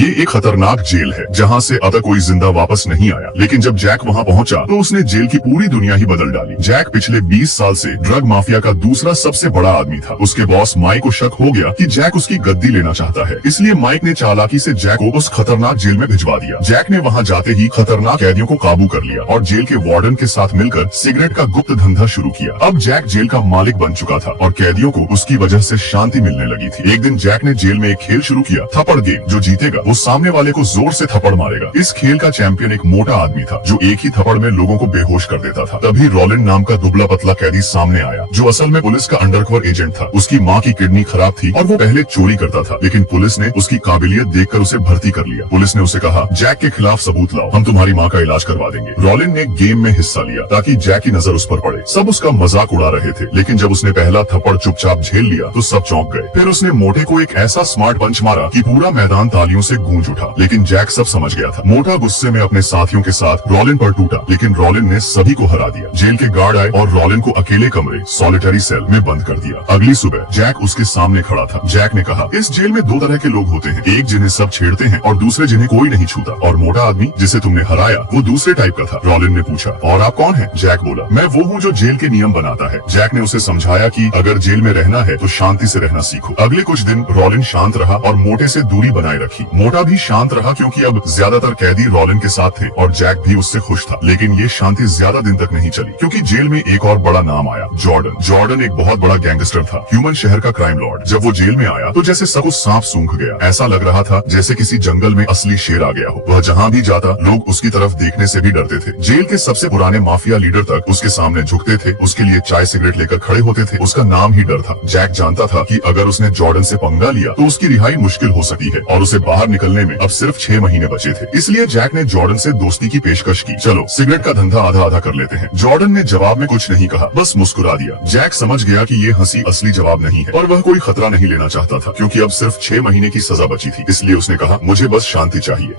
ये एक खतरनाक जेल है जहाँ से अब तक कोई जिंदा वापस नहीं आया। लेकिन जब जैक वहाँ पहुँचा तो उसने जेल की पूरी दुनिया ही बदल डाली। जैक पिछले 20 साल से ड्रग माफिया का दूसरा सबसे बड़ा आदमी था। उसके बॉस माइक को शक हो गया कि जैक उसकी गद्दी लेना चाहता है, इसलिए माइक ने चालाकी से जैक को उस खतरनाक जेल में भिजवा दिया। जैक ने वहाँ जाते ही खतरनाक कैदियों को काबू कर लिया और जेल के वार्डन के साथ मिलकर सिगरेट का गुप्त धंधा शुरू किया। अब जैक जेल का मालिक बन चुका था और कैदियों को उसकी वजह से शांति मिलने लगी थी। एक दिन जैक ने जेल में एक खेल शुरू किया, थप्पड़ गेम। जो जीतेगा वो सामने वाले को जोर से थप्पड़ मारेगा। इस खेल का चैंपियन एक मोटा आदमी था जो एक ही थप्पड़ में लोगों को बेहोश कर देता था। तभी रोलिन नाम का दुबला पतला कैदी सामने आया जो असल में पुलिस का अंडरकवर एजेंट था। उसकी माँ की किडनी खराब थी और वो पहले चोरी करता था, लेकिन पुलिस ने उसकी काबिलियत देखकर उसे भर्ती कर लिया। पुलिस ने उसे कहा, जैक के खिलाफ सबूत लाओ, हम तुम्हारी माँ का इलाज करवा देंगे। रोलिन ने गेम में हिस्सा लिया ताकि जैक की नजर उस पर पड़े। सब उसका मजाक उड़ा रहे थे, लेकिन जब उसने पहला थप्पड़ चुपचाप झेल लिया तो सब चौंक गए। फिर उसने मोटे को एक ऐसा स्मार्ट पंच मारा कि पूरा मैदान तालियों से गूंज उठा। लेकिन जैक सब समझ गया था। मोटा गुस्से में अपने साथियों के साथ रोलिन पर टूटा, लेकिन रोलिन ने सभी को हरा दिया। जेल के गार्ड आए और रोलिन को अकेले कमरे सॉलिटरी सेल में बंद कर दिया। अगली सुबह जैक उसके सामने खड़ा था। जैक ने कहा, इस जेल में दो तरह के लोग होते हैं, एक जिन्हें सब छेड़ते हैं और दूसरे जिन्हें कोई नहीं छूता। और मोटा आदमी जिसे तुमने हराया वो दूसरे टाइप का था। रोलिन ने पूछा, और आप कौन हैं? जैक बोला, मैं वो हूँ जो जेल के नियम बनाता है। जैक ने उसे समझाया कि अगर जेल में रहना है तो शांति से रहना सीखो। अगले कुछ दिन रोलिन शांत रहा और मोटे से दूरी बनाए रखी। मोटा भी शांत रहा क्योंकि अब ज्यादातर कैदी रोलिन के साथ थे और जैक भी उससे खुश था। लेकिन ये शांति ज्यादा दिन तक नहीं चली क्योंकि जेल में एक और बड़ा नाम आया, जॉर्डन। जॉर्डन एक बहुत बड़ा गैंगस्टर था, ह्यूमन शहर का क्राइम लॉर्ड। जब वो जेल में आया तो जैसे सब कुछ सांप सूंघ गया। ऐसा लग रहा था जैसे किसी जंगल में असली शेर आ गया हो। वह जहाँ भी जाता लोग उसकी तरफ देखने से भी डरते थे। जेल के सबसे पुराने माफिया लीडर तक उसके सामने झुकते थे, उसके लिए चाय सिगरेट लेकर खड़े होते थे। उसका नाम ही डर था। जैक जानता था कि अगर उसने जॉर्डन से पंगा लिया तो उसकी रिहाई मुश्किल हो सकती है और उसे बाहर निकलने में अब सिर्फ 6 महीने बचे थे। इसलिए जैक ने जॉर्डन से दोस्ती की पेशकश की, चलो सिगरेट का धंधा आधा आधा कर लेते हैं। जॉर्डन ने जवाब में कुछ नहीं कहा, बस मुस्कुरा दिया। जैक समझ गया कि ये हंसी असली जवाब नहीं है और वह कोई खतरा नहीं लेना चाहता था क्योंकि अब सिर्फ 6 महीने की सजा बची थी। इसलिए उसने कहा, मुझे बस शांति चाहिए।